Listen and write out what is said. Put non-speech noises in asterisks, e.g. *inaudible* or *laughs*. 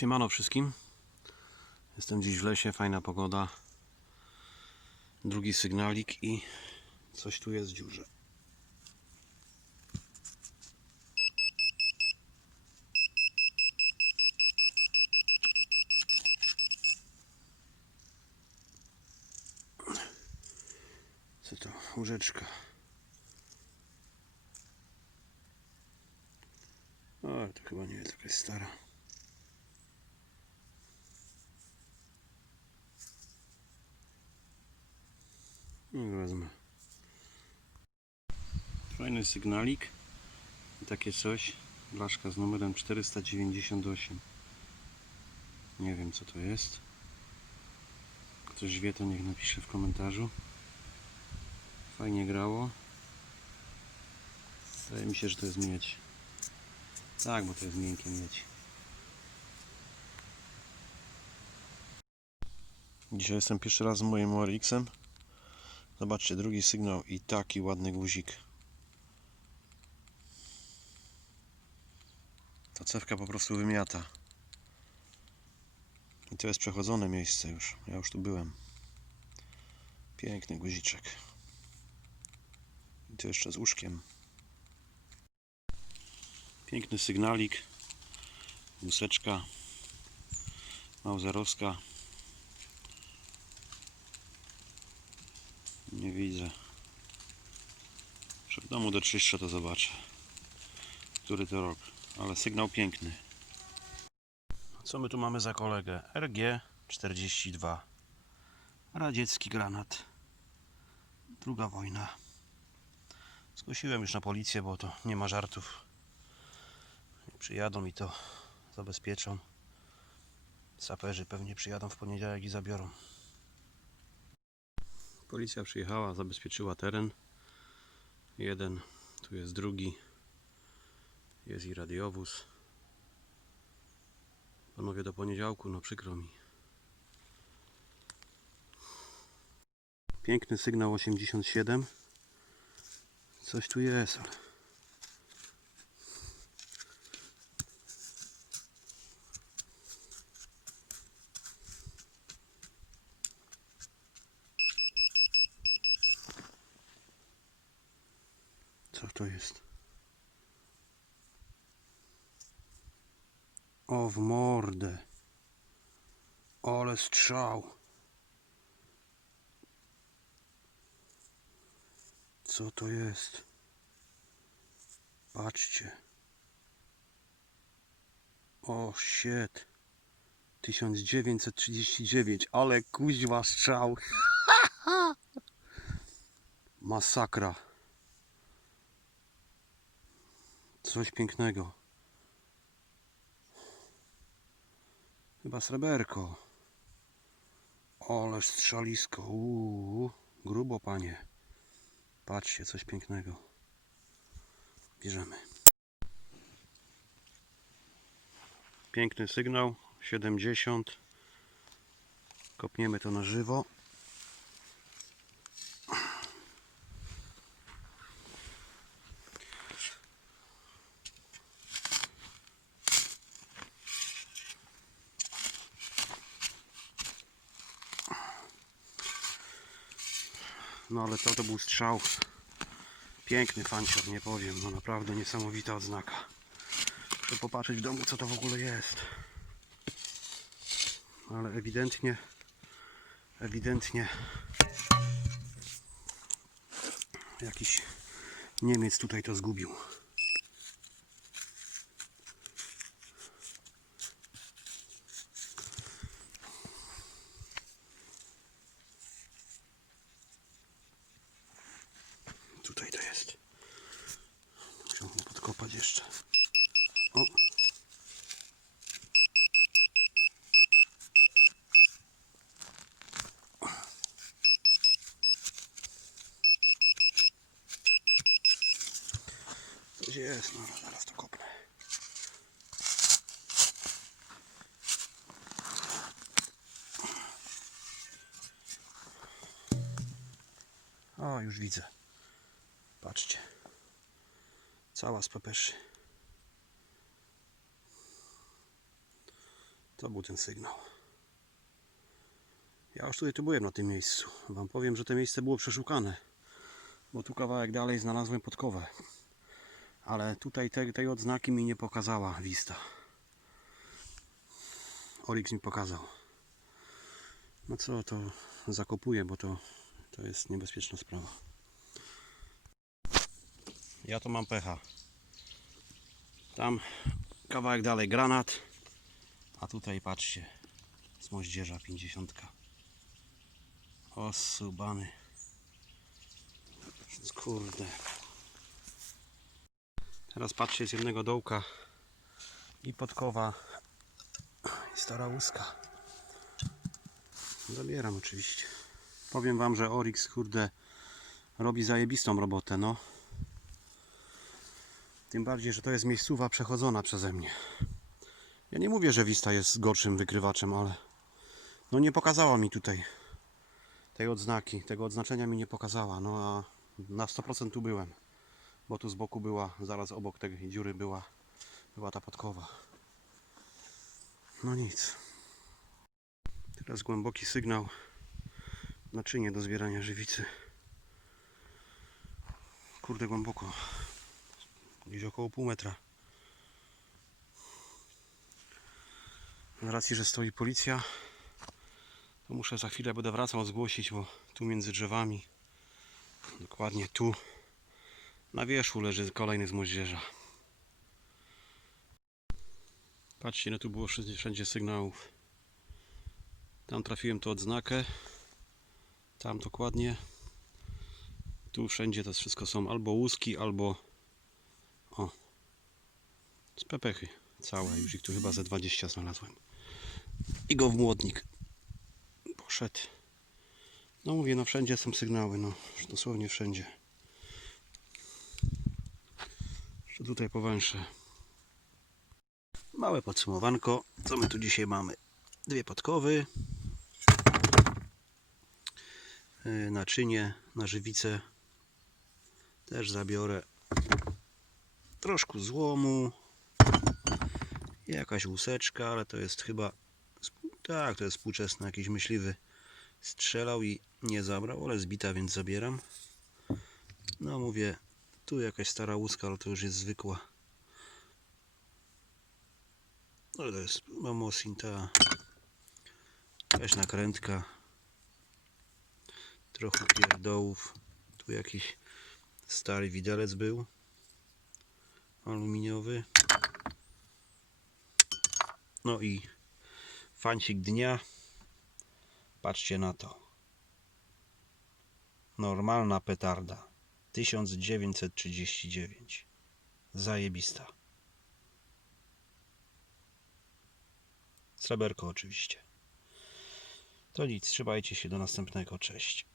Siemano wszystkim. Jestem dziś w lesie, fajna pogoda. Drugi sygnalik i coś tu jest w dziurze. Co to? Łóżeczka. O, to chyba nie jest jakaś stara. No, wezmę. Fajny sygnalik. I takie coś. Blaszka z numerem 498. Nie wiem co to jest. Ktoś wie to niech napisze w komentarzu. Fajnie grało. Wydaje mi się, że to jest miedź. Tak, bo to jest miękkie miedź. Dzisiaj jestem pierwszy raz z moim ORX-em. Zobaczcie, drugi sygnał i taki ładny guzik. Ta cewka po prostu wymiata. I to jest przechodzone miejsce już. Ja już tu byłem. Piękny guziczek. I to jeszcze z łóżkiem. Piękny sygnalik. Łuseczka. Mauzerowska. Nie widzę. W domu doczyszczę to zobaczę. Który to rok. Ale sygnał piękny. Co my tu mamy za kolegę? RG42. Radziecki granat. Druga wojna. Zgłosiłem już na policję, bo to nie ma żartów. Przyjadą i to zabezpieczą. Saperzy pewnie przyjadą w poniedziałek i zabiorą. Policja przyjechała, zabezpieczyła teren. Jeden, tu jest drugi. Jest i radiowóz. Panowie do poniedziałku, no przykro mi. Piękny sygnał 87. Coś tu jest, ale... Co to jest? O w mordę. Ale strzał. Co to jest? Patrzcie. O shit. 1939, ale kuźwa strzał. *laughs* Masakra. Coś pięknego. Chyba sreberko. Oleż strzalisko. Uuu, grubo panie. Patrzcie, coś pięknego. Bierzemy. Piękny sygnał. 70. Kopniemy to na żywo. No ale to to był strzał. Piękny fancior, nie powiem. No naprawdę niesamowita odznaka. Muszę popatrzeć w domu co to w ogóle jest. Ale ewidentnie ewidentnie jakiś Niemiec tutaj to zgubił. Tutaj to jest. Musiałbym podkopać jeszcze. O. Coś jest, no zaraz to kopnę. O, już widzę. Patrzcie. Cała z pepeszy. To był ten sygnał. Ja już tutaj tu byłem na tym miejscu. Wam powiem, że to miejsce było przeszukane. Bo tu kawałek dalej znalazłem podkowę. Ale tutaj te, tej odznaki mi nie pokazała Vista. Oryx mi pokazał. No co, to zakopuję, bo to, to jest niebezpieczna sprawa. Ja to mam pecha. Tam kawałek dalej granat, a tutaj patrzcie, z moździerza 50. O subany. Kurde. Teraz patrzcie z jednego dołka i podkowa i stara łuska. Zabieram oczywiście. Powiem wam, że Oryx kurde robi zajebistą robotę, no. Tym bardziej, że to jest miejscowa przechodzona przeze mnie. Ja nie mówię, że Vista jest gorszym wykrywaczem, ale no nie pokazała mi tutaj tej odznaki, tego odznaczenia mi nie pokazała, no a na 100% tu byłem, bo tu z boku była, zaraz obok tej dziury była, była ta podkowa. No nic. Teraz głęboki sygnał, naczynie do zbierania żywicy. Kurde głęboko, gdzieś około pół metra. Z racji, że stoi policja, to muszę za chwilę będę wracał zgłosić, bo tu między drzewami, dokładnie tu, na wierzchu leży kolejny z moździerza. Patrzcie, no tu było wszędzie, sygnałów. Tam trafiłem tu odznakę, tam dokładnie. Tu wszędzie to wszystko są albo łuski, albo z pepechy całe, już ich tu chyba ze 20 znalazłem. I go w młodnik poszedł. No mówię, no wszędzie są sygnały, no dosłownie wszędzie. Jeszcze tutaj powęszę. Małe podsumowanko, co my tu dzisiaj mamy? Dwie podkowy, yy, naczynie na żywicę też zabiorę troszkę złomu jakaś łuseczka, ale to jest chyba Tak, to jest współczesny jakiś myśliwy. Strzelał i nie zabrał, ale zbita, więc zabieram. No mówię, tu jakaś stara łuska, ale to już jest zwykła. No to jest Mamosin, ta jakaś nakrętka. Trochę pierdołów. Tu jakiś stary widelec był. Aluminiowy. No i Fancik dnia. Patrzcie na to. Normalna petarda. 1939. Zajebista. Sreberko oczywiście. To nic, trzymajcie się do następnego. Cześć.